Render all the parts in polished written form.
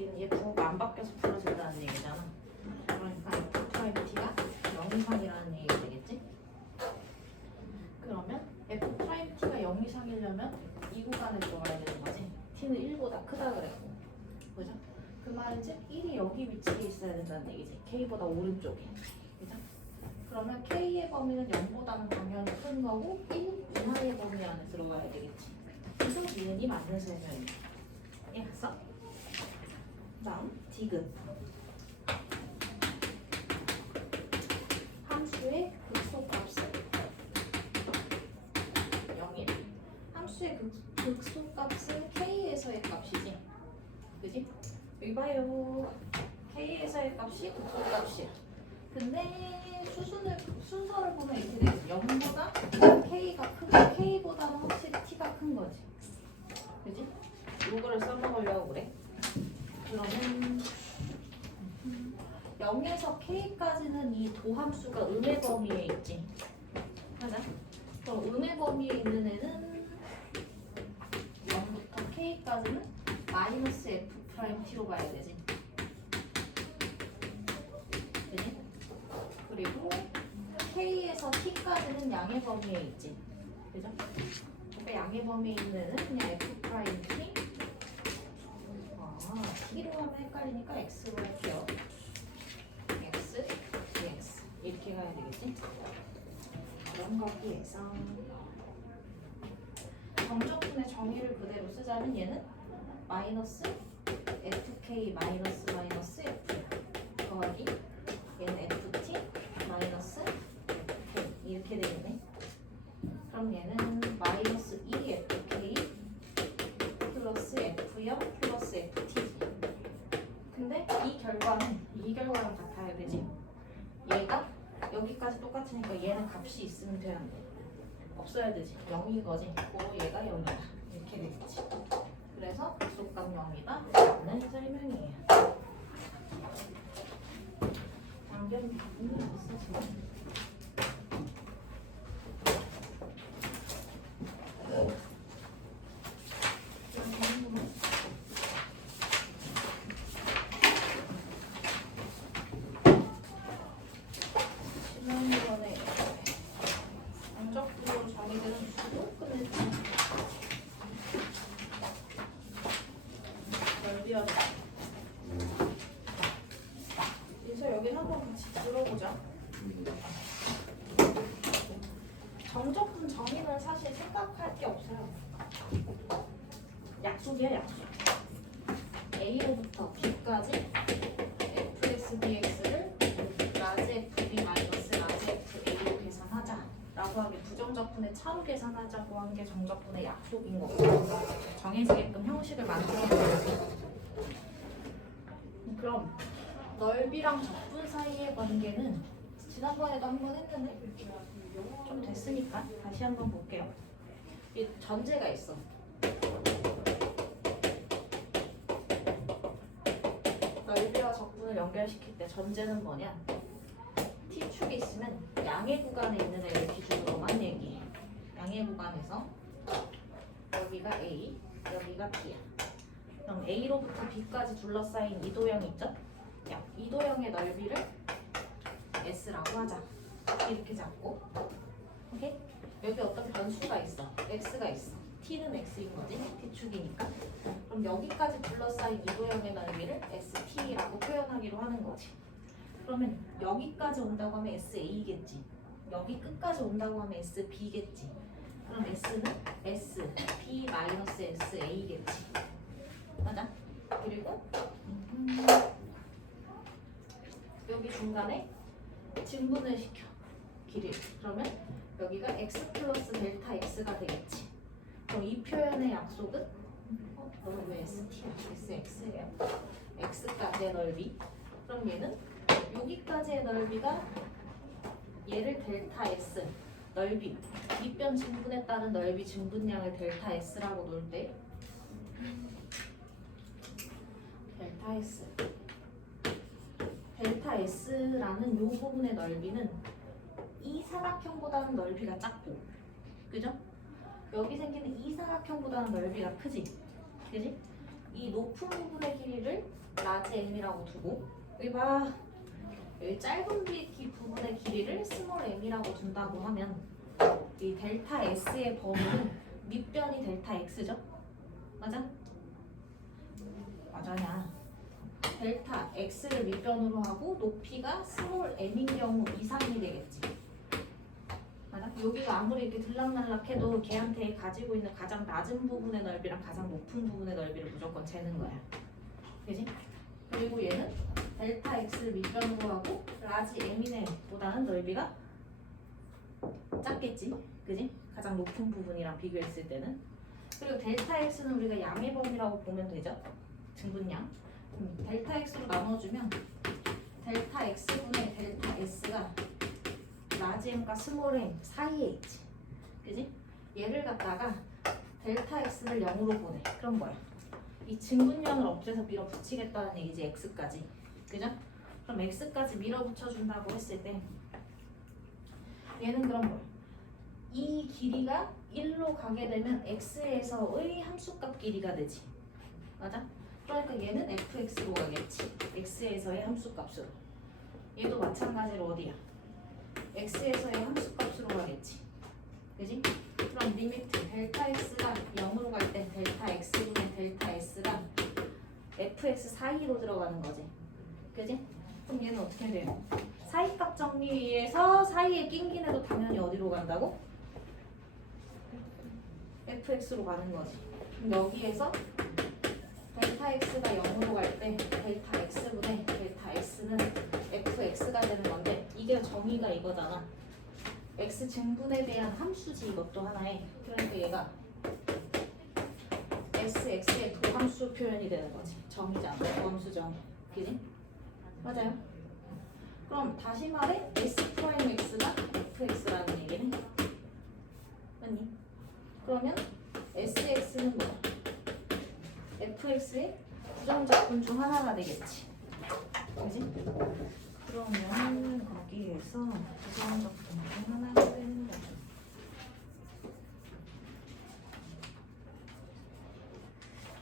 얘기는 얘 부호가 안 바뀌어서 풀어진다는 얘기잖아. 그러니까 f 프라임 t가 0 이상이라는 얘기가 되겠지? 그러면 f 프라임 t가 0 이상이려면 이 구간에 들어가야 되는 거지. t는 1보다 크다 그랬고, 그죠? 그 말은 즉 1이 여기 위치에 있어야 된다는 얘기지. k보다 오른쪽에, 그죠? 그러면 k의 범위는 0보다는 당연히 큰 거고 1 이하의 범위 안에 들어가야 되겠지. 그래서 니은이 맞는 설명이야. 예, 갔어? 다음 디귿. 함수의 극소값은 0일. 함수의 극소값은 k에서의 값이지, 그지? 여기 봐요. k에서의 값이 극소값이야. 근데 순서를 보면 이렇게 돼 있어. 0보다 k가 크고 k보다는 확실히 t가 큰 거지, 그지? 이거를 써먹으려고 그래. 그러면 0에서 k까지는 이 도함수가 음의 범위에 있지. 맞아? 그럼 음의 범위에 있는 애는 0부터 k까지는 마이너스 f 프라임 t로 가야 되지. 그지? 그리고 k에서 t까지는 양의 범위에 있지. 그죠? 그러니까 양의 범위에 있는 애는 그냥 f 프라임 t. t로 하면 헷갈리니까 x로 할게요. x, dx 이렇게 가야 되겠지? 그런 거기에서 정적분의 정의를 그대로 쓰자면 얘는 마이너스 fk 마이너스 마이너스 f 더하기 얘는 ft 마이너스 fk 이렇게 되겠네. 그럼 얘는 마이너스 2fk 플러스 f0 플러스 ft. 근데 이 결과랑 같아야 되지. 얘가 여기까지 똑같으니까 얘는 값이 있으면 되는데 없어야 되지. 0인 거지. 얘가 0이다. 이렇게 되겠지. 그래서 극소값 0이다 라는 설명이에요. 양변 부분이 없어서 지난번에 정적으로 정의되는 주로 끝냈지. 넓이었다. 그래서 여기 한번 같이 들어보자. 정적분 정의는 사실 생각할 게 없어요. 약속이야, 약속. A로부터 B까지 fx dx를 라지 fb 마이너스 라지 fa로 계산하자 라고 하게 부정적분의 차로 계산하자고 한 게 정적분의 약속인 거고, 정해지게끔 형식을 만들어 놓은. 그럼 넓이랑 적분 사이의 관계는 지난번에도 한번 했는데 좀 됐으니까 다시 한번 볼게요. 이 전제가 있어. 넓이와 적분을 연결시킬 때 전제는 뭐냐? t축이 있으면 양의 구간에 있는 애를 기준으로만 얘기해. 양의 구간에서 여기가 A, 여기가 B야. 그럼 A로부터 B까지 둘러싸인 이도형 있죠? 이도형의 넓이를 S라고 하자. 이렇게 잡고, 오케이? 여기 어떤 변수가 있어. X가 있어. T는 X인 거지. T축이니까. 그럼 여기까지 둘러싸인 이도형의 넓이를 ST라고 표현하기로 하는 거지. 그러면 여기까지 온다고 하면 SA겠지. 여기 끝까지 온다고 하면 SB겠지. 그럼 S는 SB-SA겠지. 맞아? 그리고 여기 중간에 증분을 시켜. 길이를. 그러면 여기가 x 플러스 델타 x가 되겠지. 그럼 이 표현의 약속은 너는 왜 ST야? SX예요. x까지의 넓이. 그럼 얘는 여기까지의 넓이가 얘를 델타 S 넓이 밑변 증분에 따른 넓이 증분량을 델타 S라고 놓을 때 델타 S라는 요 부분의 넓이는 이 사각형보다는 넓이가 작고, 그죠? 여기 생기는 이 사각형보다는 넓이가 크지, 그지? 이 높은 부분의 길이를 라지 m이라고 두고 여기 봐. 여기 짧은 부분의 길이를 스몰 m이라고 둔다고 하면 이 델타 s의 범위는 밑변이 델타 x죠? 맞아? 맞아냐? 델타 x를 밑변으로 하고 높이가 스몰 m인 경우 이상이 되겠지. 맞아? 여기가 아무리 이렇게 들락날락해도 걔한테 가지고 있는 가장 낮은 부분의 넓이랑 가장 높은 부분의 넓이를 무조건 재는 거야. 그지? 그리고 얘는 델타 x를 밑변으로 하고 라지 m인 보다는 넓이가 작겠지. 그지? 가장 높은 부분이랑 비교했을 때는. 그리고 델타 x는 우리가 양의 범위라고 보면 되죠. 등분량. 델타 x로 나눠주면 델타 x분의 델타 s가 라지 m과 스몰 m 사이에 있지. 그지? 얘를 갖다가 델타 x를 0으로 보내. 그럼 뭐야? 이 증분량을 없애서 밀어붙이겠다는 얘기지. x까지. 그죠? 그럼 x까지 밀어붙여준다고 했을 때 얘는 그럼 뭐야? 이 길이가 1로 가게 되면 x에서의 함수값 길이가 되지. 맞아? 그러니까 얘는 fx로 가겠지. x에서의 함수값으로. 얘도 마찬가지로 어디야? x에서의 함수값으로 가겠지. 그지? 그럼 리미트 델타 x가 0으로 갈 때 델타 x분의 델타 s가 fx 사이로 들어가는 거지. 그지? 그럼 얘는 어떻게 돼요? 사이값 정리에서 사이에 낀긴 해도 당연히 어디로 간다고? fx로 가는 거지. 그럼 여기에서 델타 x가 0으로 갈 때 델타 x분의 델타 s는 fx가 되는 건데 이게 정의가 이거잖아. x 증분에 대한 함수지 이것도 하나의. 그러니까 얘가 sx의 도함수 표현이 되는 거지. 정의잖아. 도함수 정의. 그지? 맞아요? 그럼 다시 말해 s'(x가) fx라는 얘기는 맞니? 그러면 sx는 뭐야? fx의 부정적분 중 하나가 되겠지. 그지? 그러면 거기에서 부정적분 중 하나가 되는 거야.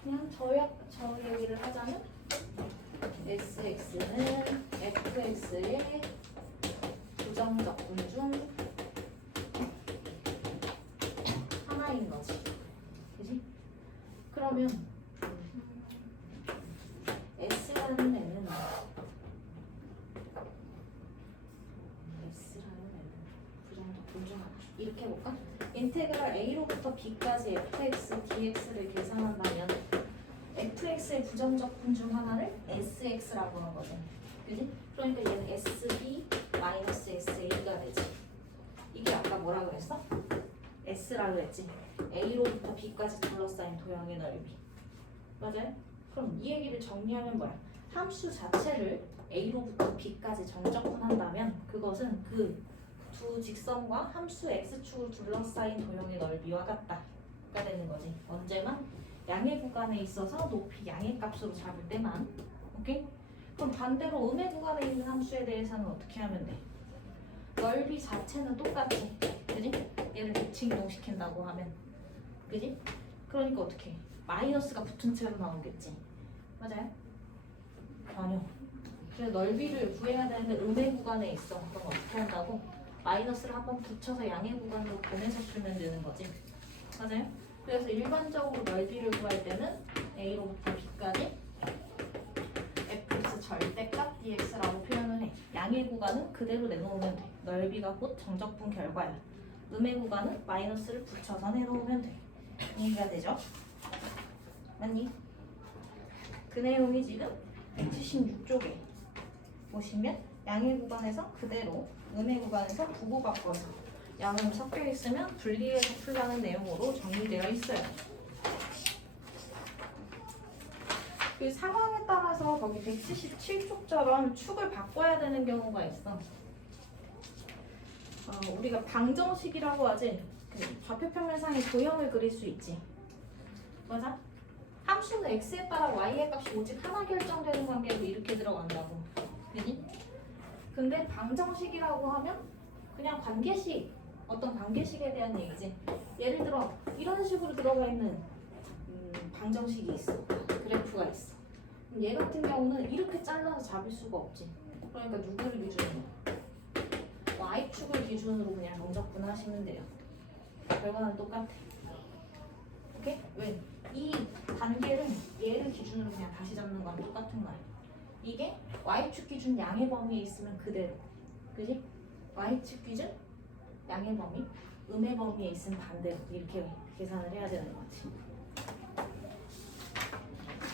그냥 저 얘기를 하자면 sx는 fx의 부정적분 중 하나인 거지. 그지? 그러면 s라는 애는 부정적분 중 하나. 이렇게 해볼까? 인테그랄 a로부터 b까지 fx dx를 계산한다면 fx의 부정적분 중 하나를 sx라고 하거든. 그지? 그러니까 얘는 sb 마이너스 sa가 되지. 이게 아까 뭐라 그랬어? s라 그랬지. a로부터 b까지 둘러싸인 도형의 넓이. 맞아요? 그럼 이 얘기를 정리하면 뭐야? 함수 자체를 a로부터 b까지 정적분한다면 그것은 그 두 직선과 함수 x축을 둘러싸인 도형의 넓이와 같다가 되는 거지. 언제만? 양의 구간에 있어서 높이 양의 값으로 잡을 때만. 오케이? 그럼 반대로 음의 구간에 있는 함수에 대해서는 어떻게 하면 돼? 넓이 자체는 똑같지. 그지? 얘를 대칭이동시킨다고 하면. 그지? 그러니까 어떻게 해? 마이너스가 붙은 채로 나오겠지. 맞아요? 전혀. 그래서 넓이를 구해야 되는데 음의 구간에 있어. 그럼 어떻게 한다고? 마이너스를 한번 붙여서 양의 구간으로 보내서 풀면 되는 거지. 맞아요? 그래서 일반적으로 넓이를 구할 때는 a로부터 b까지 fx 절대값 dx라고 표현을 해. 양의 구간은 그대로 내놓으면 돼. 넓이가 곧 정적분 결과야. 음의 구간은 마이너스를 붙여서 내놓으면 돼. 이해가 되죠? 맞니? 그 내용이 지금 176쪽에 보시면 양의 구간에서 그대로 음의 구간에서 부호바꿔서 양은 섞여 있으면 분리해서 풀라는 내용으로 정리되어 있어요. 그 상황에 따라서 거기 177쪽처럼 축을 바꿔야 되는 경우가 있어. 우리가 방정식이라고 하지. 그 좌표평면상의 도형을 그릴 수 있지. 맞아? 함수는 x에 따라 y의 값이 오직 하나 결정되는 관계로 이렇게 들어간다고. 그지? 근데 방정식이라고 하면 그냥 관계식, 어떤 관계식에 대한 얘기지. 예를 들어 이런 식으로 들어가 있는 방정식이 있어. 그래프가 있어. 얘 같은 경우는 이렇게 잘라서 잡을 수가 없지. 그러니까 누구를 기준으로? Y축을 기준으로 그냥 정적분 하시면 돼요. 결과는 똑같아. 오케이? 왜? 이 단계를 얘를 기준으로 그냥 다시 잡는 거랑 똑같은 거야. 이게 Y축 기준 양의 범위에 있으면 그대로. 그지? Y축 기준 양의 범위, 음의 범위에 있으면 반대로 이렇게 계산을 해야 되는 거지.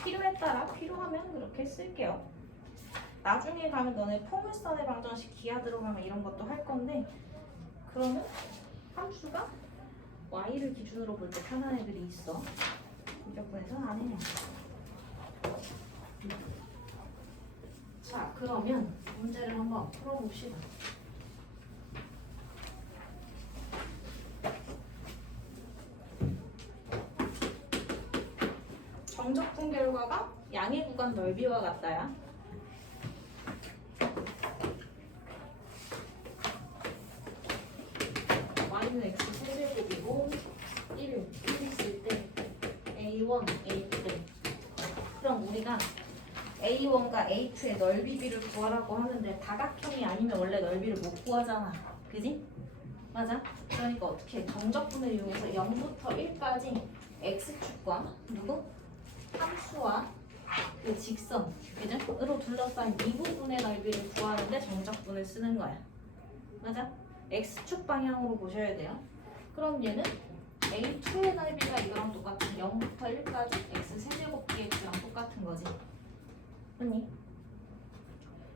필요에 따라 필요하면 그렇게 쓸게요. 나중에 가면 너네 포물선의 방정식 기하 들어가면 이런 것도 할 건데 그러면 함수가 y를 기준으로 볼 때 편한 애들이 있어. 인격분에서는 안 해요. 자, 그러면 문제를 한번 풀어봅시다. 정적분 결과가 양의 구간 넓이와 같다야. y는 x 세제곱이고 1 있을 때 a1, a2. 그럼 우리가 a1과 a2의 넓이비를 구하라고 하는데 다각형이 아니면 원래 넓이를 못 구하잖아. 그지? 맞아? 그러니까 어떻게 해? 정적분을 이용해서 0부터 1까지 x축과 누구? 함수와 그 직선, 그죠? 으로 둘러싸인 이 부분의 넓이를 구하는데 정적분을 쓰는 거야. 맞아? x축 방향으로 보셔야 돼요. 그럼 얘는 a2의 넓이가 이거랑 똑같은 0부터 1까지 x 세제곱 dx랑 똑같은 거지. 맞니?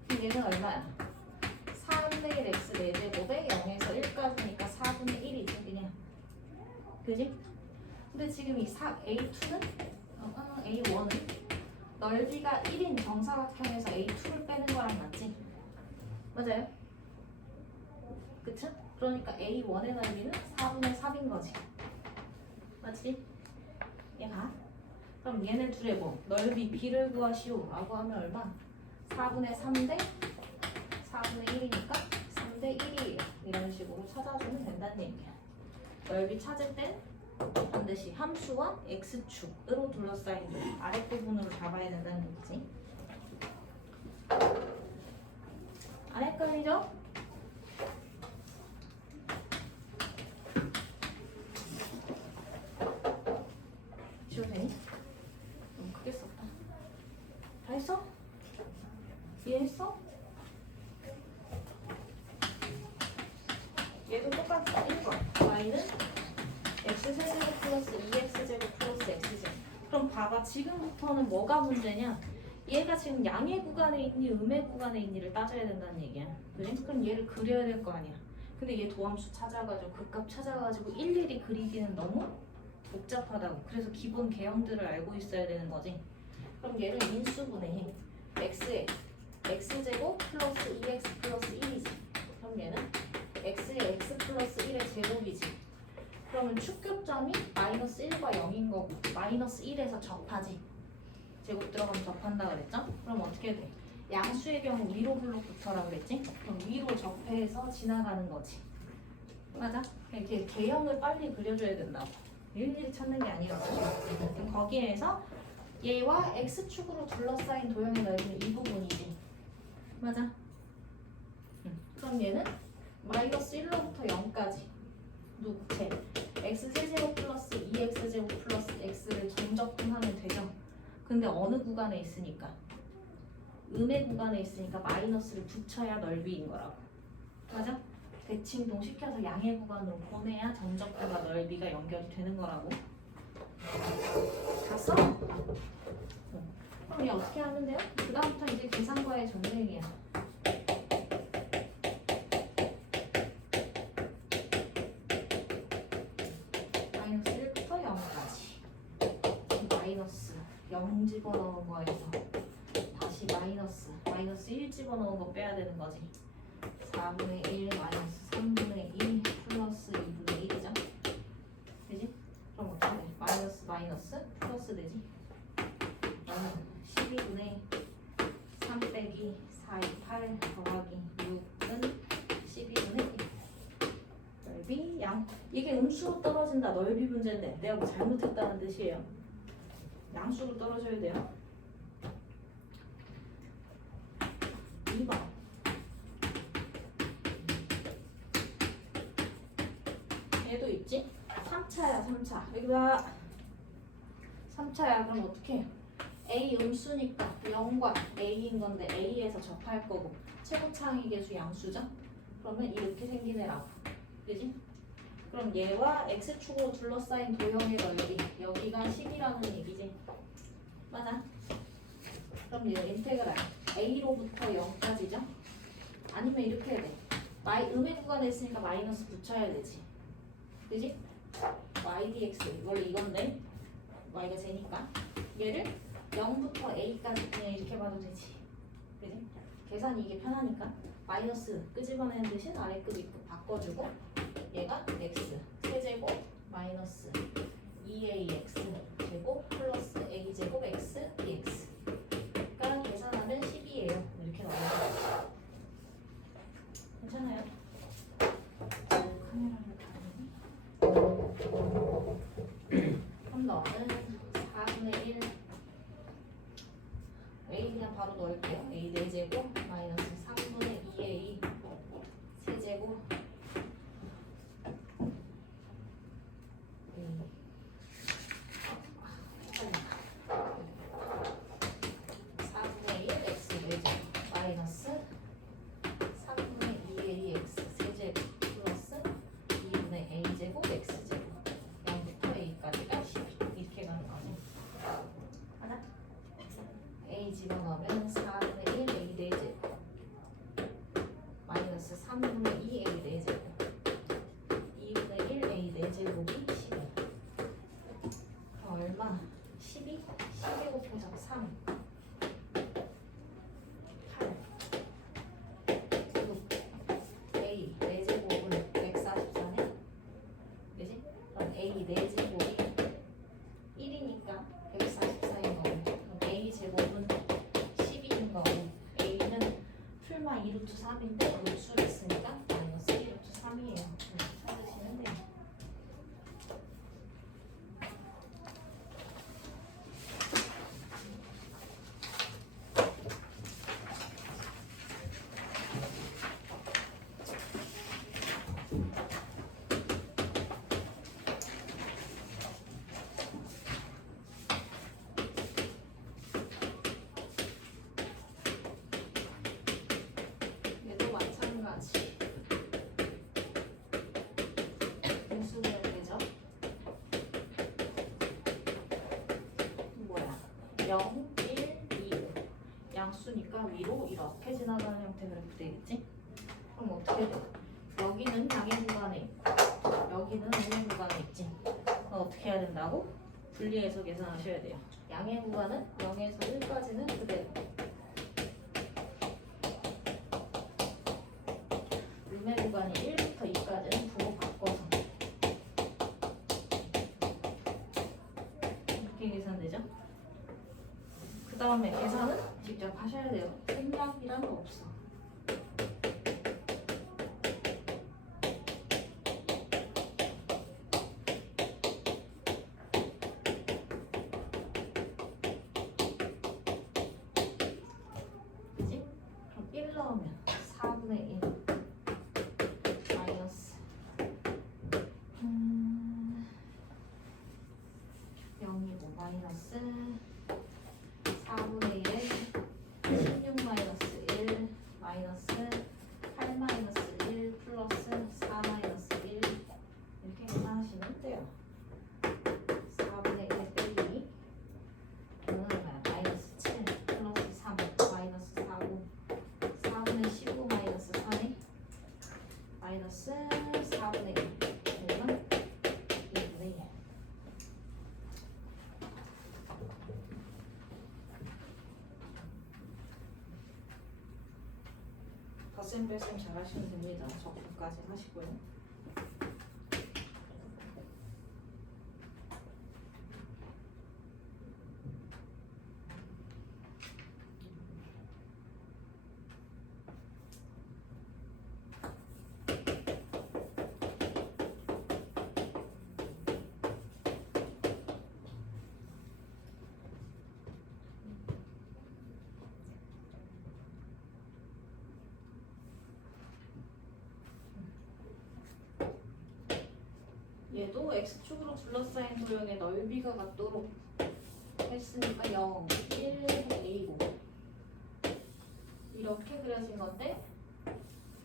그럼 얘는 얼마야? 4분의 1 x 4제곱에 0에서 1까지니까 4분의 1이지 그냥. 그지? 근데 지금 이 a2는 a1은 넓이가 1인 정사각형에서 a2를 빼는 거랑 맞지? 맞아요? 그쵸? 그러니까 a1의 넓이는 4분의 3인 거지. 맞지? 얘가 그럼 얘네 둘의 뭐 넓이 b를 구하시오 라고 하면 얼마? 4분의 3대 4분의 1이니까 3대 1이에요. 이런 식으로 찾아주면 된다는 얘기야. 넓이 찾을 땐 반드시 함수와 x축으로 둘러싸인 아랫부분으로 잡아야 된다는 얘기지. 안 헷갈리죠? 지워도 되니? 너무 크게 썼다. 다 했어? 이해했어? 얘도 똑같다. 1번 y는 x세제곱 플러스 2x제곱 플러스 x제곱. 그럼 봐봐. 지금부터는 뭐가 문제냐? 얘가 지금 양의 구간에 있니 음의 구간에 있니를 따져야 된다는 얘기야. 그래? 그럼 얘를 그려야 될 거 아니야. 근데 얘 도함수 찾아가지고 극값 찾아가지고 일일이 그리기는 너무 복잡하다고. 그래서 기본 개형들을 알고 있어야 되는 거지. 그럼 얘를 인수분해해. x에 x제곱 플러스 2x 플러스 1이지. 그럼 얘는 x에 x 플러스 1의 제곱이지. 그러면 축교점이 마이너스 1과 0인 거고 마이너스 1에서 접하지. 제곱 들어가면 접한다 그랬죠? 그럼 어떻게 돼? 양수의 경우 위로 블록부터라 그랬지? 그럼 위로 접해서 지나가는 거지. 맞아? 이렇게 개형을 빨리 그려줘야 된다고. 일일이 찾는 게 아니라고. 그럼 거기에서 얘와 x축으로 둘러싸인 도형의 넓이는 이 부분이지. 맞아? 그럼 얘는 마이너스 1로부터 0까지 누구체 x세제곱 플러스 2x제곱 플러스 x를 정적분하면 되죠. 근데 어느 구간에 있으니까? 음의 구간에 있으니까 마이너스를 붙여야 넓이인 거라고. 맞아? 대칭동 시켜서 양의 구간으로 보내야 정적분과 넓이가 연결이 되는 거라고. 다 써? 그럼 얘 어떻게 하면 돼요? 그 다음부터 이제 계산과의 전쟁이야. 마이너스 1부터 0까지 마이너스 0 집어넣은 거에서 다시 마이너스 1 집어넣은 거 빼야 되는 거지. 4분의 1 마이너스 3분의 2 플러스 2분의 1이죠. 되지? 그럼 어떻게 돼? 마이너스 플러스 되지? 12분의 3 빼기 4, 2, 8 더하기 6은 12분의 1. 넓이 양. 이게 음수로 떨어진다. 넓이 문제인데 내가 뭐 잘못했다는 뜻이에요. 양수로 떨어져야 돼요. 2번. 얘도 있지? 3차야 3차. 여기 봐. 3차야. 그럼 어떻게? A 음수니까 0과 A인 건데 A에서 접할 거고 최고차항의 계수 양수죠? 그러면 이렇게 생긴 애라고. 그지? 그럼 얘와 X축으로 둘러싸인 도형의 넓이 여기가 10이라는 얘기지. 맞아? 그럼 얘 인테그랄 A로부터 0까지죠? 아니면 이렇게 해야 돼. 음의 구간에 있으니까 마이너스 붙여야 되지. 그지? y dx 원래 이건데 y가 제니까 얘를 0부터 a까지 그냥 이렇게 봐도 되지. 그지? 계산이 이게 편하니까 마이너스 끄집어내는 대신 아래 끄 바꿔주고 얘가 x 세제곱 마이너스 2ax 제곱 플러스 a제곱 x dx 그러니까 계산하면 10이에요. 이렇게 나와요. 괜찮아요? 카메라를 그럼 너는 4분의 1 a 그냥 바로 넣을게요. a 4제곱 마이너스 3분의 2a 세제곱 4분의 1 x 4제곱 마이너스 3분의 2a x 세제곱 플러스 2분의 a제곱 x제곱 0부터 a까지가 10 이렇게 가는 거지. 하나 a 집어넣으면 4분의 1 a 4제곱 마이너스 3분의 2 a 4제곱 2분의 1 a 4제곱이 10이야. 그럼 얼마? 12? 12 곱해서 3 A 4제곱은 144네? 그지? 그럼 A 4제곱이 1이니까 144인 거고 그럼 A 제곱은 12인 거고 A는 풀마 2루트 3인데 루트가 있으니까 마이너스 2루트 3이에요. 찾으시면 돼요. 얘도 마찬가지. 인수분해 되죠? 뭐야? 0, 1, 2. 양수니까 위로 이렇게 지나가는 형태 그래프 되겠지? 그럼 어떻게 돼? 여기는 양의 구간에 있고 여기는 음의 구간에 있지. 그럼 어떻게 해야 된다고? 분리해서 계산하셔야 돼요. 양의 구간은 0에서 1까지는 그대로. 음의 구간이 1부터 2까지는 부호 바꿔서 이렇게 계산되죠? 그 다음에 계산은 직접 하셔야 돼요. 생략이란 거 없어. 그지? 그럼 1 넣으면 4분의 1 마이너스 0이고 마이너스 4분의 1에 16 마이너스 1 마이너스 8 마이너스 1 플러스 4 마이너스 1 이렇게 계산하시면 돼요. 4분의 1 빼기 이거는 뭐야? 마이너스 7 플러스 3 마이너스 4고 4분의 15 마이너스 3에 마이너스 4분의 1 이거는 2분의 1 덧셈 뺄셈 잘 하시면 됩니다. 적분까지 하시고요. 얘도 x축으로 둘러싸인 도형의 넓이가 같도록 했으니까 0, 1, a고 이렇게 그려진 건데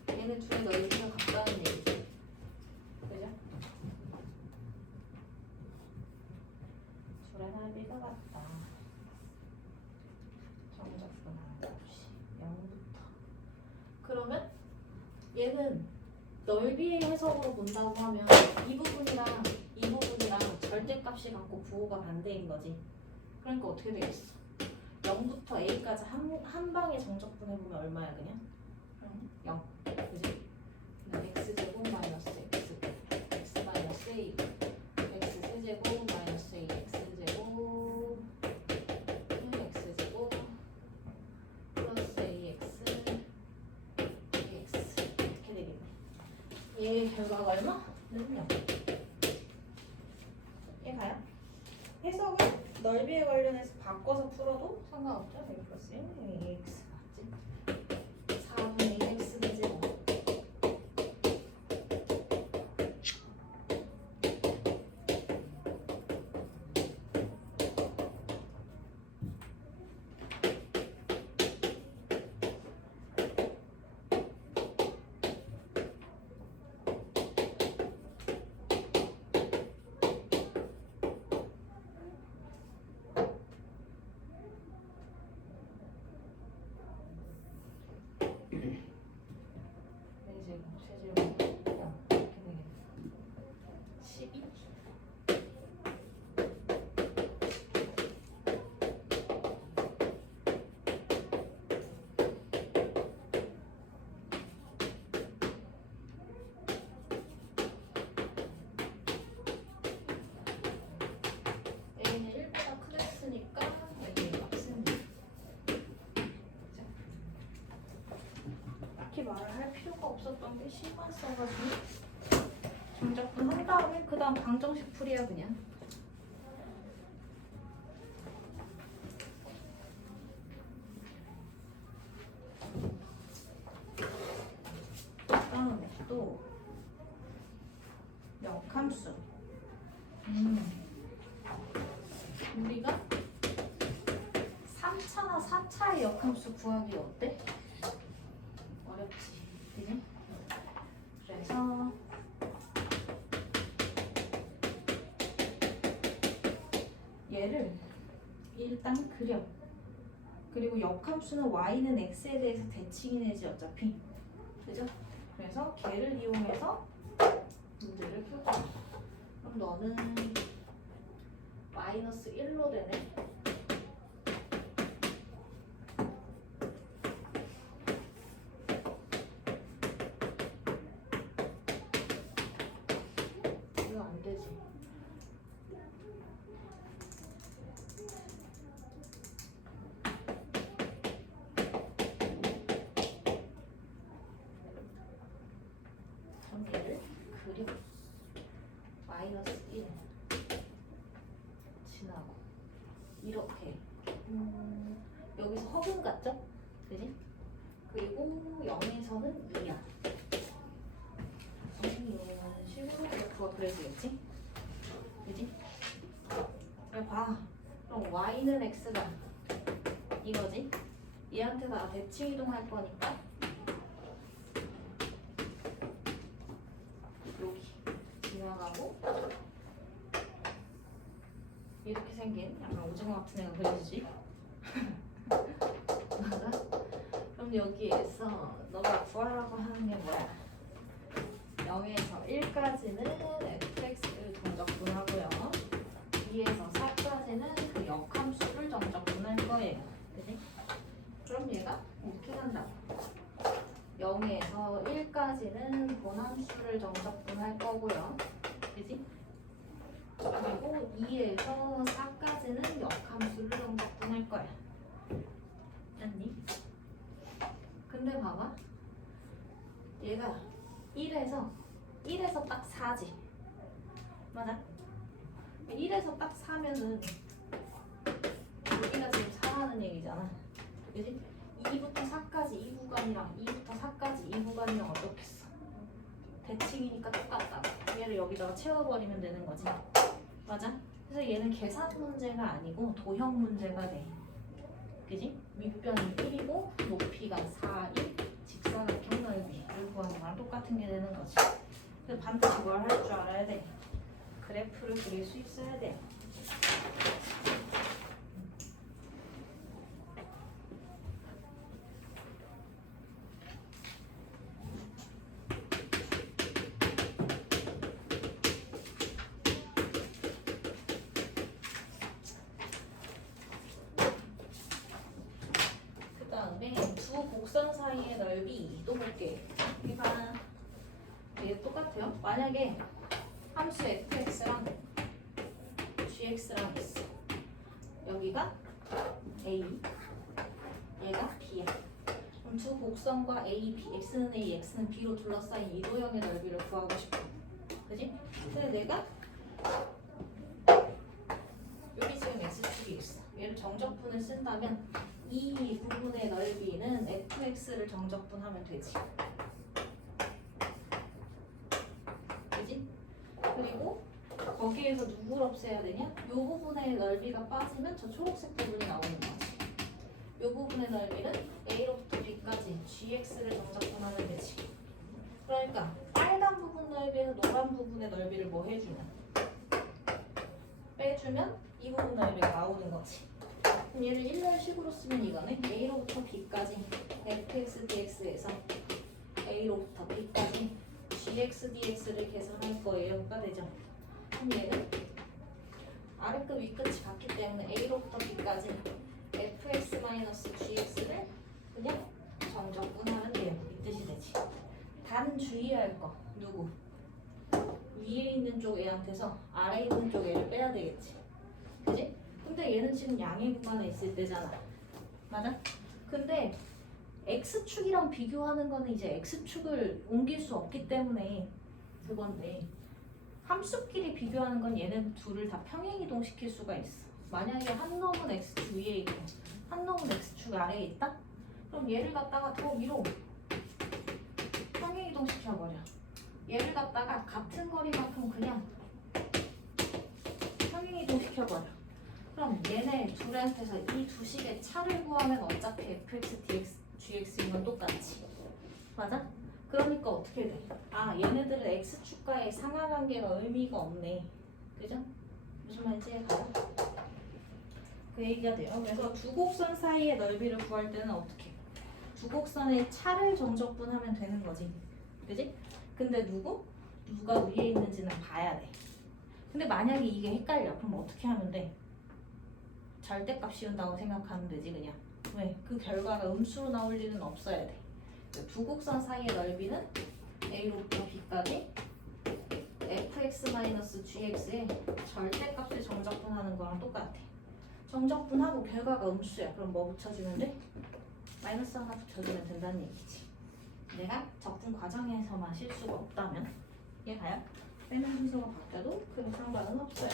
얘는 둘의 넓이가 같다는 얘기지. 그죠? 둘의 넓이가 같다. 정적분 없이 0부터. 그러면 얘는 넓이의 해석으로 본다고 하면 이 부분이랑 이 부분이랑 절대값이 같고 부호가 반대인 거지. 그러니까 어떻게 되겠어? 0부터 a까지 한 방에 정적분 해보면 얼마야 그냥? 0. 그지? x제곱 마이너스 x 마이너스 a x제곱 마이너스 a x제곱 x제곱 플러스 ax ax 이렇게 되겠네. 얘 결과가 얼마? 는 0. 얘 가요? 해석을 넓이에 관련해서 바꿔서 풀어도 상관없죠? a 플러스 ax 맞지? 4분의 1 x 제곱 세제곱 이렇게 되겠네. 12. a는 1보다 크겠으니까 a의 값은 딱히 말을 할 필요가 없었던 게 시간 써가지고 정적분 한 다음에 그 다음 방정식 풀이야 그냥. 다음에 또 역함수. 우리가 3차나 4차의 역함수 구하기 어때? 어렵지, 그지? 그래서 얘를 일단 그려. 그리고 역함수는 y는 x에 대해서 대칭이 되지 어차피. 그죠? 그래서 걔를 이용해서 문제를 풀 거야. 그럼 너는 마이너스 1로 되네. 이거 안 되지. 얘를 그려. 마이너스 1 지나고 이렇게 여기서 허근 같죠? 그지? 그리고 0에서는 2야. 이런 식으로 그래프가 그려지겠지? 그지? 그래 봐. 그럼 y는 x가 이거지? 얘한테 다 대칭 이동할 거니까 여기 지나가고 이렇게 생긴 약간 오징어 같은 애가 그려지지? 맞아? 그럼 여기에서 너가 구하라고 하는 게 뭐야? 0에서 1까지는 fx를 정적분하고요. 2에서 4까지는 그 역함수를 정적분할 거예요. 그지? 그럼 얘가 이렇게 간다고. 0에서 1까지는 본함수를 정적분할 거고요. 그지? 그리고 2에서 4까지는 역함수를 정적분할 거야. 맞니? 근데 봐봐. 얘가 1에서 딱 4지. 맞아? 1에서 딱 4면은 여기가 지금 4라는 얘기잖아. 그지? 2부터 4까지 이 구간이랑 2부터 4까지 이 구간이랑 어떻겠어? 대칭이니까 똑같다. 얘를 여기다가 채워버리면 되는 거지. 맞아? 그래서 얘는 계산 문제가 아니고 도형 문제가 돼. 그지? 윗변이 1이고 높이가 4인 직사각형 넓이를 구하는 거랑 똑같은 게 되는 거지. 그래서 반드시 뭘 할 줄 알아야 돼. 그래프를 그릴 수 있어야 돼. 그 다음에 두 곡선 사이의 넓이 또 볼게. 해봐. 얘 똑같아요. 만약에 함수 fx랑 gx랑 있어. 여기가 a, 얘가 b야. 그럼 두 곡선과 a, b, x는 a, x는 b로 둘러싸인 이도형의 넓이를 구하고 싶어. 그지? 근데 내가 여기 지금 x축이 있어. 얘를 정적분을 쓴다면 이 부분의 넓이는 fx를 정적분하면 되지. 그지? 그리고 거기에서 누구를 없애야 되냐? 이 부분의 넓이가 빠지면 저 초록색 부분이 나오는 거지. 이 부분의 넓이는 a로부터 b까지 gx를 정적분하면 되지. 그러니까 빨간 부분 넓이에서 노란 부분의 넓이를 뭐 해주냐? 빼주면 이 부분 넓이가 나오는 거지. 그럼 얘를 일괄식으로 쓰면 이거는 a로부터 b까지 fx dx에서 a로부터 b까지 gx dx를 계산할 거예요가 되죠. 그럼 얘는 아래끝 위끝이 같기 때문에 a로부터 b까지 fx-gx를 그냥 정적분하면 돼요. 이 뜻이 되지. 단 주의할 거 누구? 위에 있는 쪽 애한테서 아래에 있는 쪽 애를 빼야 되겠지. 그지? 근데 얘는 지금 양의 구간에 있을 때잖아. 맞아? 근데 x축이랑 비교하는 거는 이제 x축을 옮길 수 없기 때문에 그건데 함수끼리 비교하는 건 얘네 둘을 다 평행이동 시킬 수가 있어. 만약에 한 놈은 x축 위에 있고 한 놈은 x축 아래에 있다? 그럼 얘를 갖다가 더 위로 평행이동 시켜버려. 얘를 갖다가 같은 거리만큼 그냥 평행이동 시켜버려. 그럼 얘네 둘한테서 이 두 식의 차를 구하면 어차피 fx, dx, gx인 건 똑같지. 맞아? 그러니까 어떻게 돼? 아, 얘네들은 x축과의 상하관계가 의미가 없네. 그죠? 무슨 말인지 가요? 그 얘기가 돼요. 그래서 두 곡선 사이의 넓이를 구할 때는 어떻게? 두 곡선의 차를 정적분하면 되는 거지. 그지? 근데 누가 위에 있는지는 봐야 돼. 근데 만약에 이게 헷갈려. 그럼 어떻게 하면 돼? 절대값 씌운다고 생각하면 되지 그냥. 왜? 그 결과가 음수로 나올 일은 없어야 돼. 두 곡선 사이의 넓이는 a로부터 b까지 fx-gx의 절대값을 정적분하는 거랑 똑같아. 정적분하고 결과가 음수야. 그럼 뭐 붙여주면 돼? 마이너스 하나 붙여주면 된다는 얘기지. 내가 적분 과정에서만 실수가 없다면 이해가요? 빼는 순서가 바뀌어도 큰 상관은 없어요.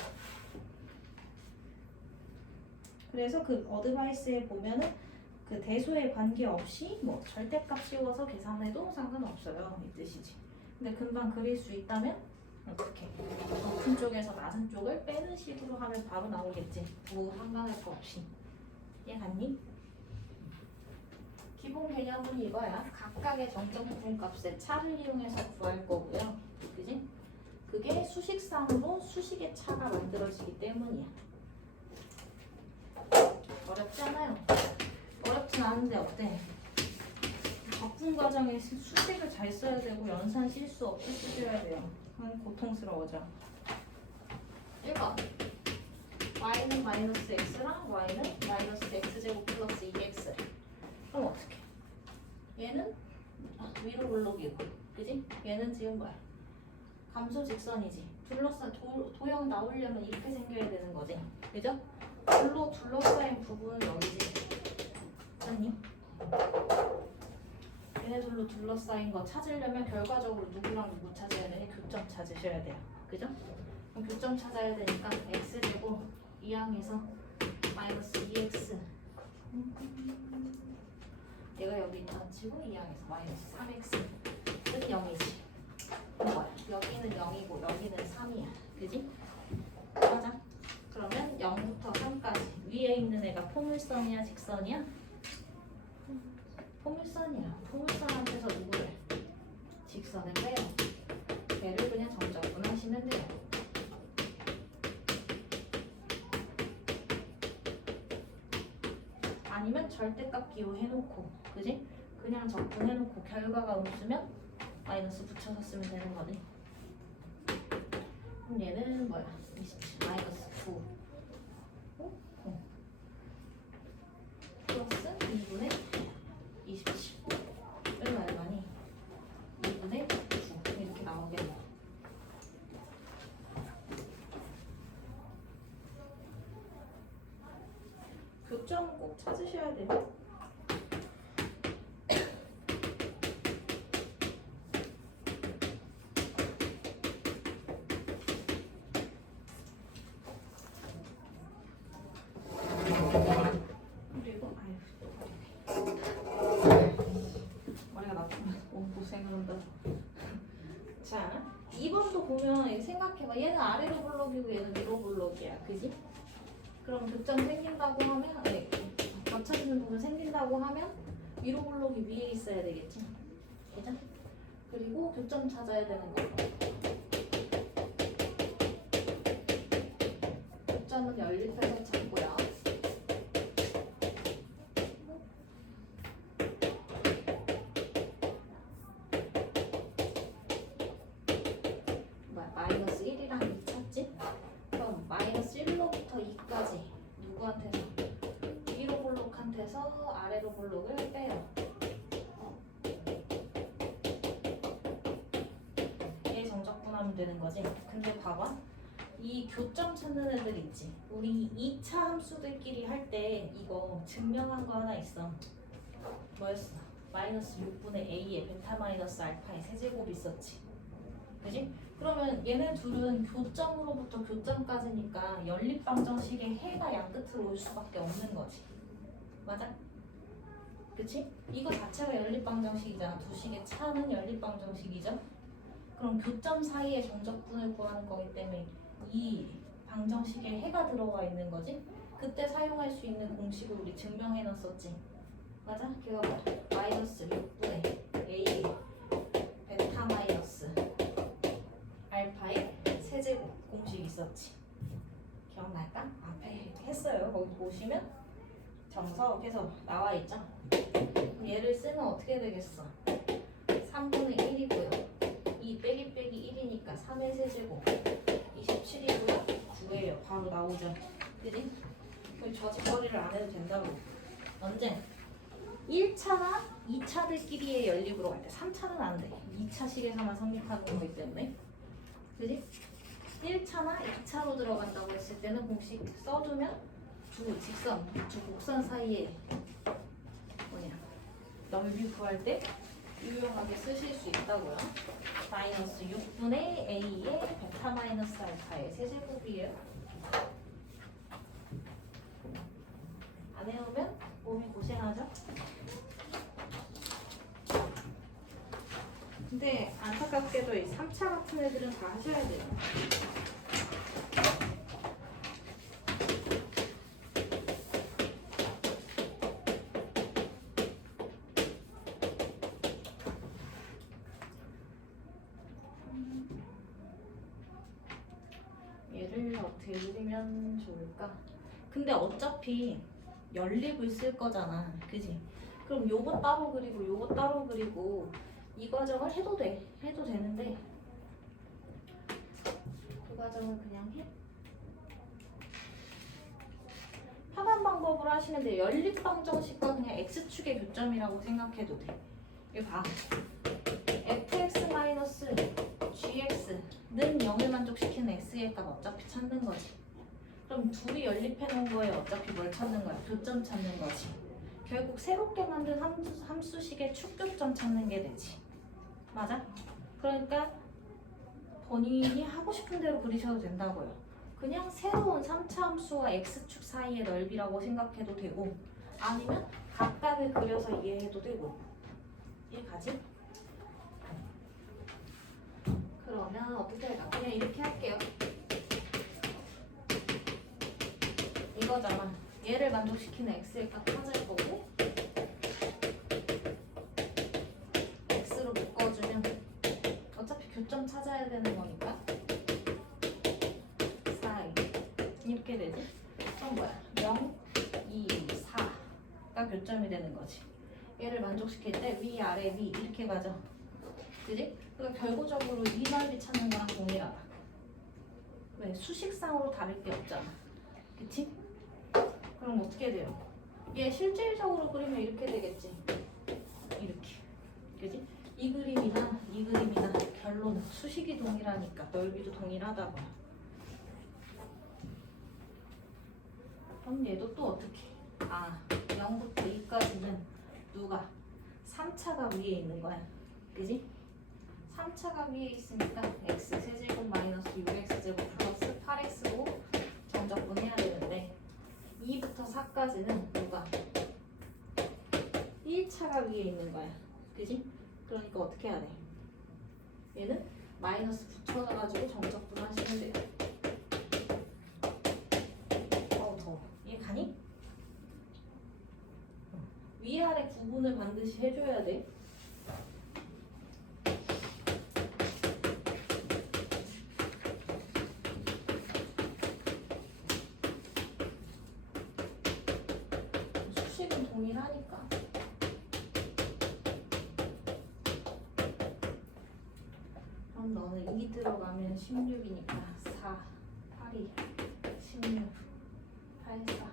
그래서 그 어드바이스에 보면은 그 대소에 관계없이 뭐 절대값 씌워서 계산해도 상관없어요. 이 뜻이지. 근데 금방 그릴 수 있다면 어떻게? 높은 쪽에서 낮은 쪽을 빼는 식으로 하면 바로 나오겠지. 뭐 상관할 거 없이. 이해갔니? 기본 개념은 이거야. 각각의 정적분값의 차를 이용해서 구할 거고요. 그지? 그게 수식상으로 수식의 차가 만들어지기 때문이야. 어렵지 않아요? 어렵진 않은데 어때? 적분 과정에 수식을 잘 써야 되고 연산 실수 없이 쓰셔야 돼요. 그럼 고통스러워져. 1번 y는 마이너스 x랑 y는 마이너스 x제곱 플러스 2x. 그럼 어떻게? 얘는 위로 올라오기고, 그지? 얘는 지금 뭐야? 감소 직선이지. 도형 나오려면 이렇게 생겨야 되는 거지, 그죠? 둘러싸인 부분은 여기지. 아니? 얘네들로 둘러싸인 거 찾으려면 결과적으로 누구랑 누구 찾아야 돼? 교점 찾으셔야 돼요. 그죠? 그럼 교점 찾아야 되니까 x제곱 2항에서 마이너스 2x 얘가 여기 있다는 치고 2항에서 마이너스 3x는 0이지. 여기는 0이고 여기는 3이야. 그지? 맞아. 그러면 0부터 3까지 위에 있는 애가 포물선이야, 직선이야? 포물선이야. 포물선한테서 누구를? 직선을 빼요. 걔를 그냥 정적분하시면 돼요. 아니면 절대값 기호해놓고, 그지? 그냥 적분해놓고 결과가 없으면 마이너스 붙여서 쓰면 되는 거네. 그럼 얘는 뭐야? 27 마이너스 9 플러스 2분의 27 얼마니? 2분의 9 이렇게 나오겠네. 교점 꼭 찾으셔야 돼요. 그리고 머리가 나쁘면 고생을 한다. 자, 2번도 보면 생각해봐. 얘는 아래로 블록이고 얘는 위로 블록이야. 그지? 그럼 교점 생긴다고 하면 겹쳐지는 부분 생긴다고 하면 위로 블록이 위에 있어야 되겠지? 그죠? 그리고 교점 찾아야 되는 거. 교점은 연립해서 찾고요. 마이너스 1이랑 2 찾지? 그럼 마이너스 1로부터 2까지 누구한테서? 위로 블록한테서 아래로 블록을 빼요. 얘 정적분하면 되는 거지. 근데 봐봐. 이 교점 찾는 애들 있지? 우리 2차 함수들끼리 할 때 이거 증명한 거 하나 있어. 뭐였어? 마이너스 6분의 a에 베타 마이너스 알파의 세제곱 있었지. 그지? 그러면 얘네 둘은 교점으로부터 교점까지니까 연립방정식의 해가 양 끝으로 올 수밖에 없는 거지. 맞아? 그치? 이거 자체가 연립방정식이잖아. 두 식의 차는 연립방정식이죠. 그럼 교점 사이에 정적분을 구하는 거기 때문에 이 방정식에 해가 들어가 있는 거지. 그때 사용할 수 있는 공식을 우리 증명해놨었지. 맞아? 걔가 뭐야? 마이너스 6분의 a 베타 마이너스 알파의 세제곱 공식 있었지. 기억날까? 앞에 했어요. 거기 보시면 정석에서 나와 있죠. 얘를 쓰면 어떻게 되겠어? 3분의 1이고요. 2 빼기 빼기 1이니까 3의 세제곱 27이고요. 9예요. 바로 나오죠. 그지? 그럼 저짓거리를 안 해도 된다고. 언제? 1차나 2차들끼리의 연립으로 갈 때 3차는 안 돼. 2차식에서만 성립하는 거기 때문에. 그지? 1차나 2차로 들어간다고 했을 때는 공식 써두면 두 직선, 두 곡선 사이에 넓이 구할 때 유용하게 쓰실 수 있다고요. 마이너스 6분의 a의 베타 마이너스 알파의 세제곱이에요. 안 해오면 몸이 고생하죠? 근데 안타깝게도 이 3차 같은 애들은 다 하셔야 돼요. 얘를 어떻게 그리면 좋을까? 근데 어차피 연립을 쓸 거잖아. 그지? 그럼 요거 따로 그리고 요거 따로 그리고 이 과정을 해도 돼. 해도 되는데 그 과정을 그냥 해. 편한 방법으로 하시면 돼. 연립방정식과 그냥 x축의 교점이라고 생각해도 돼. 이거 봐. fx-gx는 0을 만족시키는 x의 값 어차피 찾는 거지. 그럼 둘이 연립해 놓은 거에 어차피 뭘 찾는 거야? 교점 찾는 거지. 결국 새롭게 만든 함수식의 축교점 찾는 게 되지. 맞아? 그러니까 본인이 하고 싶은 대로 그리셔도 된다고요. 그냥 새로운 3차 함수와 x축 사이의 넓이라고 생각해도 되고 아니면 각각을 그려서 이해해도 되고 이해가지? 그러면 어떻게 할까? 그냥 이렇게 할게요. 이거잖아. 얘를 만족시키는 x의 값 찾을 거고 x로 묶어주면 어차피 교점 찾아야 되는 거니까 4 이렇게 되지? 그럼 뭐야? 0, 2, 4가 교점이 되는 거지. 얘를 만족시킬 때 위, 아래, 위 이렇게 가죠. 그지? 그러니까 결과적으로 이 넓이 찾는 거랑 동일하다. 왜? 수식상으로 다를 게 없잖아. 그치? 그럼 어떻게 돼요? 얘 실질적으로 그리면 이렇게 되겠지. 이렇게. 그지? 이 그림이나 이 그림이나 결론 수식이 동일하니까 넓이도 동일하다고. 그럼 얘도 또 어떻게? 0부터 2까지는 누가? 3차가 위에 있는 거야. 그지? 3차가 위에 있으니까 x 세제곱 마이너스 6x제곱 플러스 8x로 정적분 해야 되는데 2부터 4까지는 누가? 1차가 위에 있는 거야. 그지? 그러니까 어떻게 해야 돼? 얘는 마이너스 붙여가지고 정적분 하시면 돼요. 더워. 이해 가니? 위아래 구분을 반드시 해줘야 돼. 수식은 동일하니까. 그럼 너는 2 들어가면 16이니까 4, 8이 16, 8, 4,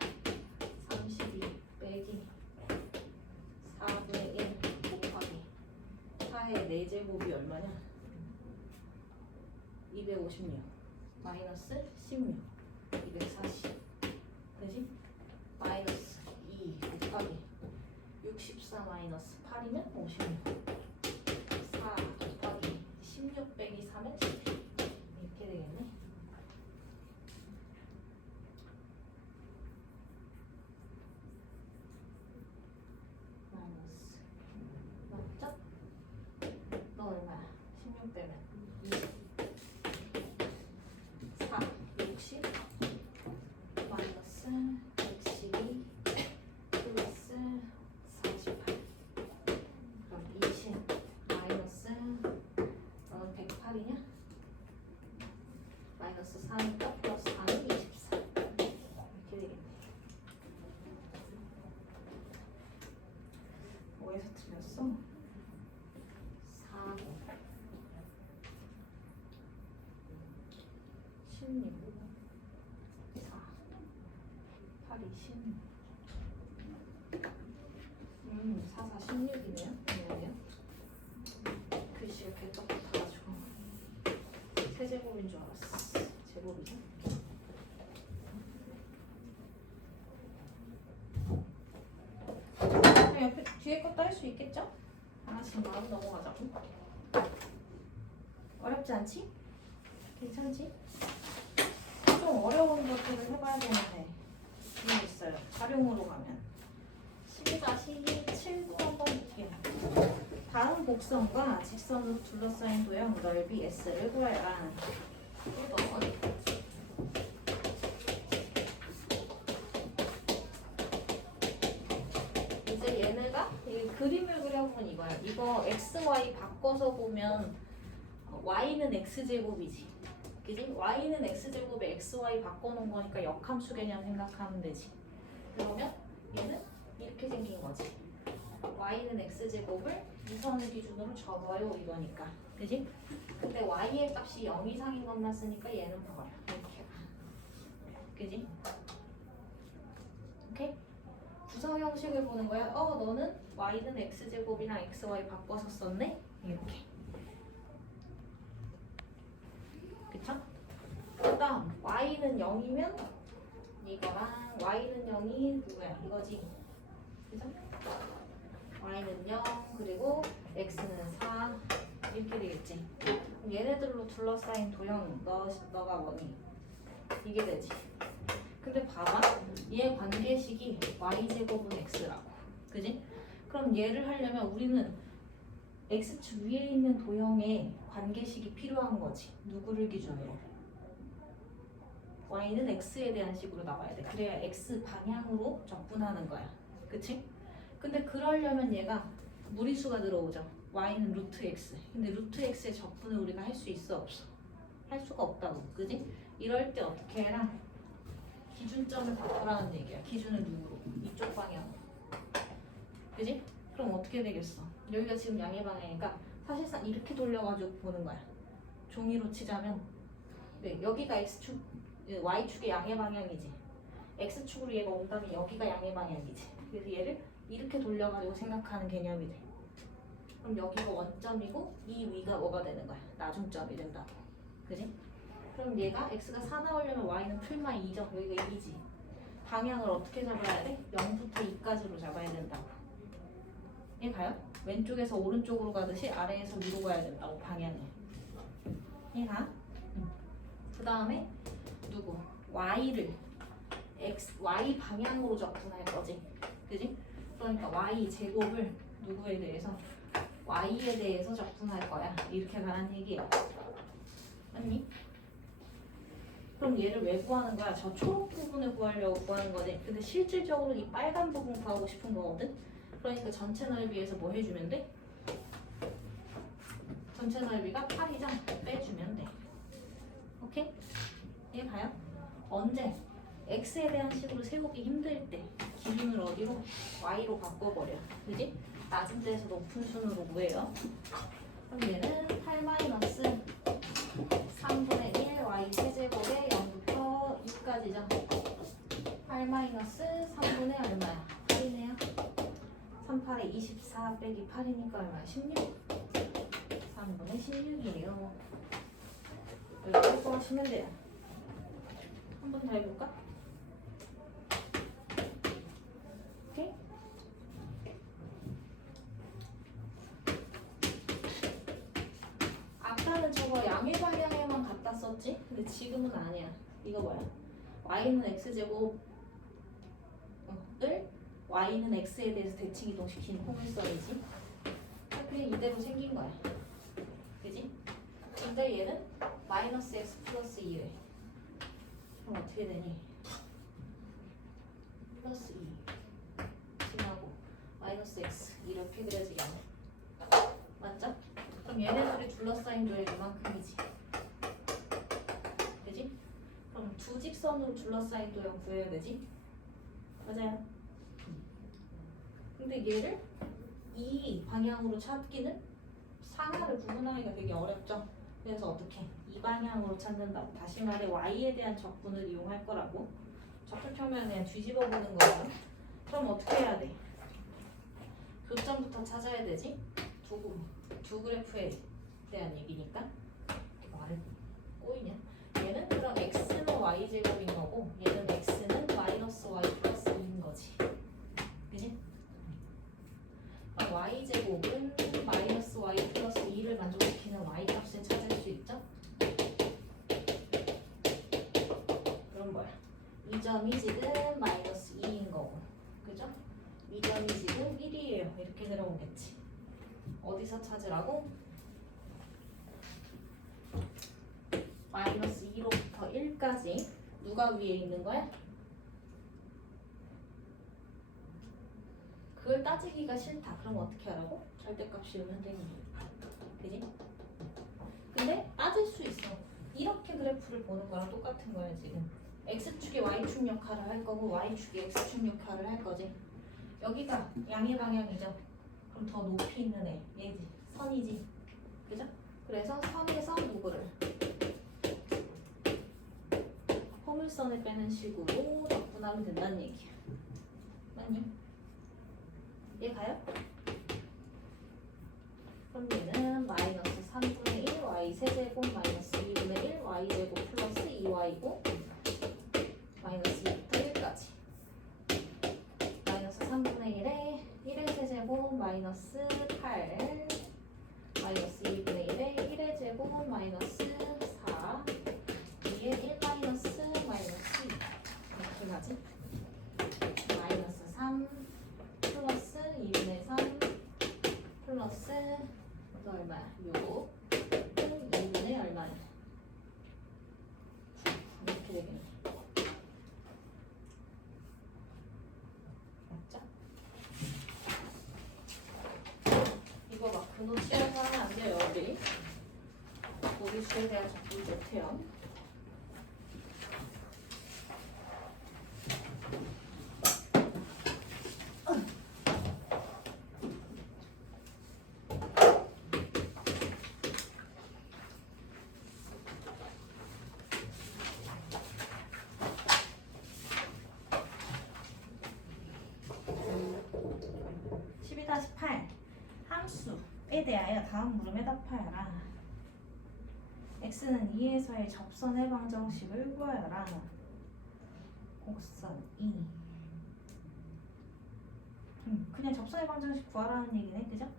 32 빼기 4분의 1 곱하기 4의 4제곱이 얼마냐? 256 마이너스 16 240 그지? 마이너스 2 곱하기 64 마이너스 8이면 56 4 곱하기 16 빼기 3은 10 이렇게 되겠네. 마이너스 맞죠? 너 얼마야? 16 빼면 20 4 60 마이너스 112 플러스 48 그럼 20 마이너스 너는 108이냐? 마이너스 4니까 플러스 4는 24 이렇게 되겠네. 뭐에서 틀렸어? 4 16 4 8이 16 4, 4, 16이네요. 아니요. 글씨가 개떡 같아가지고 세제곱인 줄 알았어. 제곱이죠? 그냥 옆에 뒤에 것도 할 수 있겠죠? 하나씩 마음 넘어가자고. 어렵지 않지? 괜찮지? 좀 어려운 것들을 해봐야 되는데 이게 있어요. 활용으로 가면 12-7도 한번 볼게요. 다음 곡선과 직선으로 둘러싸인 도형 넓이 S를 구해라. 이거 너무 어렵다. 이제 얘네가 이 그림을 그려보면 이거야. 이거 x, y 바꿔서 보면 y는 x제곱이지. 그지? y는 x제곱에 x, y 바꿔놓은 거니까 역함수 개념 생각하면 되지. 그러면 얘는 이렇게 생긴 거지. y는 x제곱을 이 선을 기준으로 접어요 이거니까. 그지? 근데 y의 값이 0 이상인 것만 쓰니까 얘는 버려. 이렇게. 그지? 오케이? 구성 형식을 보는 거야. 너는 y는 x제곱이랑 xy 바꿔서 썼네? 이렇게. 그쵸? 그 다음 y는 0이면 이거랑 y는 0이 누구야? 이거지. 그죠? y는 0 그리고 x는 4 이렇게 되겠지. 그럼 얘네들로 둘러싸인 도형 너가 뭐니? 이게 되지. 근데 봐봐. 얘 관계식이 y제곱은 x라고. 그지? 그럼 얘를 하려면 우리는 x축 위에 있는 도형의 관계식이 필요한 거지. 누구를 기준으로? y는 x에 대한 식으로 나와야 돼. 그래야 x 방향으로 적분하는 거야. 그치? 근데 그러려면 얘가 무리수가 들어오죠. y는 루트 x. 근데 루트 x의 적분을 우리가 할 수 있어 없어? 할 수가 없다고. 그지? 이럴 때 어떻게 해라? 기준점을 바꾸라는 얘기야. 기준은 누구로? 이쪽 방향으로. 그지? 그럼 어떻게 되겠어? 여기가 지금 양의 방향이니까 사실상 이렇게 돌려가지고 보는 거야. 종이로 치자면 네, 여기가 x축, y축의 양의 방향이지. x축으로 얘가 온다면 여기가 양의 방향이지. 그래서 얘를 이렇게 돌려가지고 생각하는 개념이 돼. 그럼 여기가 원점이고 이 위가 뭐가 되는 거야? 나중점이 된다고. 그지? 그럼 얘가 x가 4 나오려면 y는 풀마 2죠. 여기가 2지. 방향을 어떻게 잡아야 돼? 0부터 2까지로 잡아야 된다고. 얘 가요? 왼쪽에서 오른쪽으로 가듯이 아래에서 위로 가야 된다고 방향을. 얘 가? 그 다음에 누구? y를 y 방향으로 적분할 거지. 그지? 그러니까 y 제곱을 누구에 대해서? y에 대해서 적분할 거야. 이렇게 가란 얘기예요. 맞니? 그럼 얘를 왜 구하는 거야? 저 초록 부분을 구하려고 구하는 거지. 근데 실질적으로 이 빨간 부분 구하고 싶은 거거든. 그러니까 전체 넓이에서 뭐 해주면 돼? 전체 넓이가 8이죠? 빼주면 돼. 오케이? 얘 봐요. 언제? x에 대한 식으로 세우기 힘들 때 기준을 어디로? y로 바꿔버려. 그지? 낮은 데에서 높은 순으로 구해요. 그럼 얘는 8-3분의 1 y 세제곱에 0부터 6까지죠. 8-3분의 얼마야? 8이네요. 38에 24 빼기 8이니까 얼마야? 16? 3분의 16이에요. 이렇게 구하시면 돼요. 한 번 더 해볼까? 오케이? 아까는 저거 양의 방향에만 갖다 썼지? 근데 지금은 아니야. 이거 뭐야? y는 x제곱을 y는 x에 대해서 대칭 이동시킨 포물선이지. 그냥 이대로 생긴 거야. 그지? 근데 얘는 마이너스 x 플러스 2래. 그럼 어떻게 되니? 플러스 2 지나고 마이너스 x 이렇게 그려지게 하네. 맞죠? 그럼 얘네들이 둘러싸인 도의 그만큼이지. 그지? 그럼 두 직선으로 둘러싸인 도형 구해야 되지? 맞아요. 근데 얘를 이 방향으로 찾기는 상하를 구분하기가 되게 어렵죠. 그래서 어떻게? 이 방향으로 찾는다고. 다시 말해 y에 대한 적분을 이용할 거라고. 적분평면을 그냥 뒤집어 보는 거예요. 그럼 어떻게 해야 돼? 교점부터 찾아야 되지? 두 그래프에 대한 얘기니까. 이렇게 말을 꼬이냐? 얘는 그럼 x는 y제곱인 거고 얘는 x는 마이너스 y 플러스 2인 거지. 그지? 그럼 y제곱은 마이너스 y 플러스 2를 만족시키는 y값을 찾을 수 있죠? 그럼 뭐야? 이 점이 지금 마이너스 2인 거고 그죠? 이 점이 지금 1이에요. 이렇게 들어오겠지. 어디서 찾으라고? 마이너스 2로부터 1까지 누가 위에 있는 거야? 그걸 따지기가 싫다. 그럼 어떻게 하라고? 절대값 씌우면 되니. 그지? 근데 따질 수 있어. 이렇게 그래프를 보는 거랑 똑같은 거야 지금. x축이 y축 역할을 할 거고 y축이 x축 역할을 할 거지. 여기가 양의 방향이죠. 그럼 더 높이 있는 애 얘지. 선이지. 그죠? 그래서 선에서 누구를? 포물선을 빼는 식으로 적분하면 된다는 얘기야. 맞니? 얘 가요? 그럼 얘는 마이너스 3분의 1 y 세제곱 마이너스 2분의 1 y제곱 플러스 2y고 마이너스 2부터 1까지 마이너스 3분의 1에 1의 세제곱 마이너스 8 마이너스 2분의 1에 1의 제곱 마이너스 4 2에 1 마이너스 마이너스 2 이렇게 가지? 마이너스 3 플러스 2분의 3 플러스 그 얼마야? 6. 2분의 얼마야? 9. 이렇게 되겠네. 맞죠? 이거 막 근호 취해서 하면 안 돼요, 여러분들이. 보기수에 대한 적기 못해요. 함수에 대하여 다음 물음에 답하여라. x는 2에서의 접선 해방 정식을 구하여라. 곡선 2. 그냥 접선 해방 정식 구하라는 얘기네, 그죠?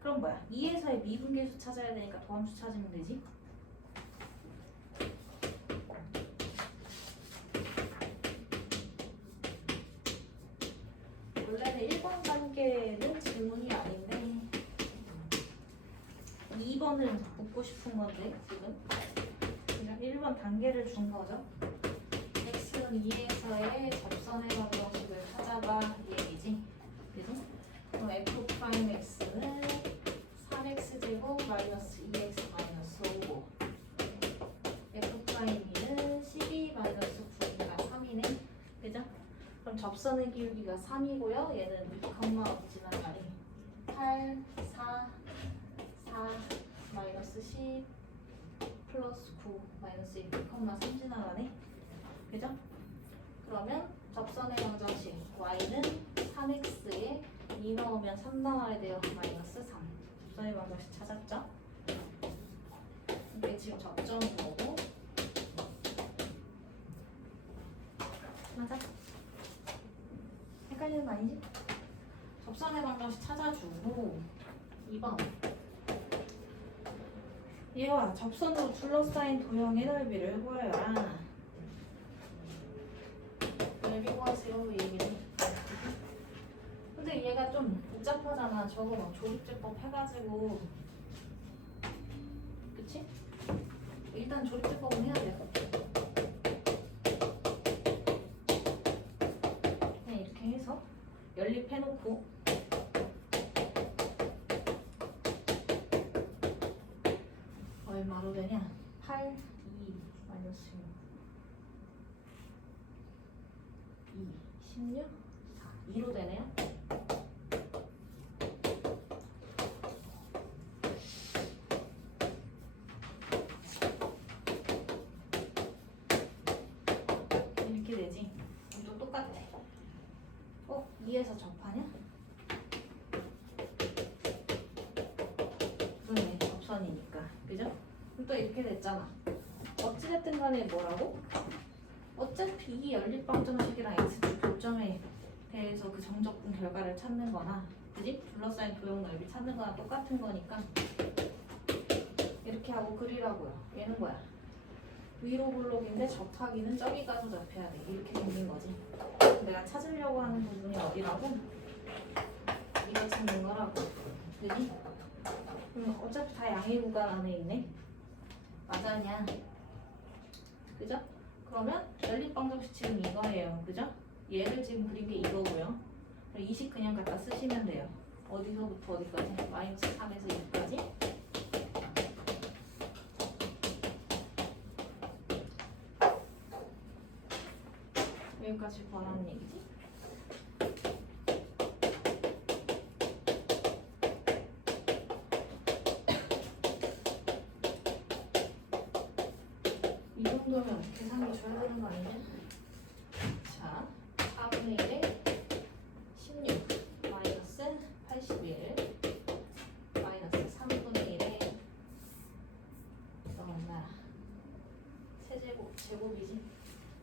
그럼 뭐야? 2에서의 미분계수 찾아야 되니까 도함수 찾으면 되지. 원래는 1번 단계는 질문이 아닌데 2번을 묻고 싶은 건데 지금 1번 단계를 준 거죠. x는 2에서의 접선의 방정식을 찾아봐 이 얘기지. 그래서 그럼 f'x는 3x제곱 마이너스 2x 마이너스 5고 f'E는 12 마이너스 9니까 3이네. 그죠? 그럼 접선의 기울기가 3이고요. 얘는 2, 어디지만 말이 8, 4, 4, 마이너스 10, 플러스 9, 마이너스 1, 3 지나가네. 그죠? 그러면 접선의 방정식 y는 3x에 2 넣으면 3 나와야 돼요. 마이너스 3. 접선의 방정식 찾았죠? 이게 지금 접점인 거고. 맞아? 헷갈리는 거 아니지? 접선의 방정식 찾아주고 2번 얘와 접선으로 둘러싸인 도형의 넓이를 구하여라. 넓이 구하세요 얘기는. 근데 얘가 좀 복잡하잖아. 저거 막 조립제법 해가지고 그치? 일단 조립제법은 해야 돼. 그냥 이렇게 해서 연립해놓고 얼마로 되냐? 8, 2, 마이너스 6 2, 16, 4 2로 되네요. 이렇게 되지. 또 똑같아. 2에서 접하냐? 그러네, 접선이니까. 그죠? 그럼 또 이렇게 됐잖아. 어찌됐든 간에 뭐라고? 어차피 이 연립방정식이랑 x축 교점에 대해서 그 정적분 결과를 찾는 거나 그지? 둘러싸인 도형 넓이 찾는 거나 똑같은 거니까 이렇게 하고 그리라고요. 얘는 뭐야? 위로 블록인데 접하기는 저기 가서 접해야 돼. 이렇게 생긴 거지. 내가 찾으려고 하는 부분이 어디라고? 이거 찾는 거라고. 그지? 어차피 다 양의 구간 안에 있네. 맞았냐? 그죠? 그러면 연립방정식 지금 이거예요. 그죠? 얘를 지금 그린 게 이거고요. 20 그냥 갖다 쓰시면 돼요. 어디서부터 어디까지? 마이너스 3에서 2까지. 여기까지 구하라는 얘기지. 이 정도면 계산기 줘야 되는 거 아니냐? 자, 4분의 1에 16 마이너스 81 마이너스 3분의 1에 얼마? 세제곱, 제곱이지?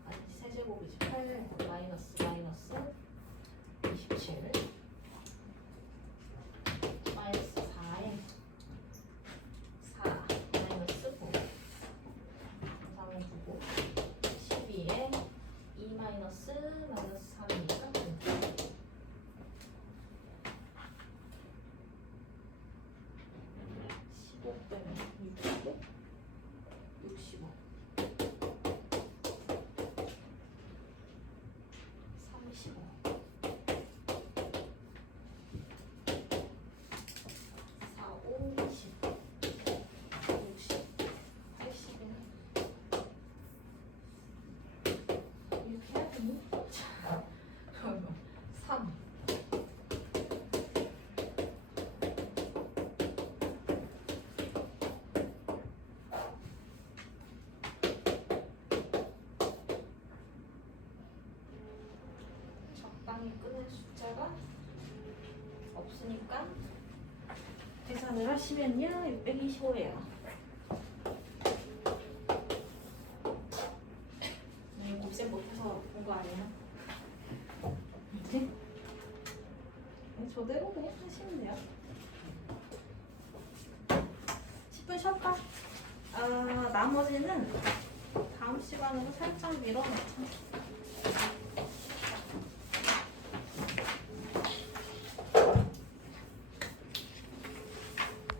아니, 세제곱이지. 8 마이너스 27 마이너스 4에 4 마이너스 9 3은 9고 12에 2 마이너스 3이니까 9. 또 빼면 60에 65 35 4, 5, 20 60 80이네 이렇게 해야 되니? 3 적당히 끊을 숫자가 없으니까 계산을 하시면요 625예요. 네, 곱셈 못해서 본 거 아니에요? 이제 네, 저대로 그냥 하시면 돼요. 10분 쉬었다. 나머지는 다음 시간으로 살짝 밀어놓자.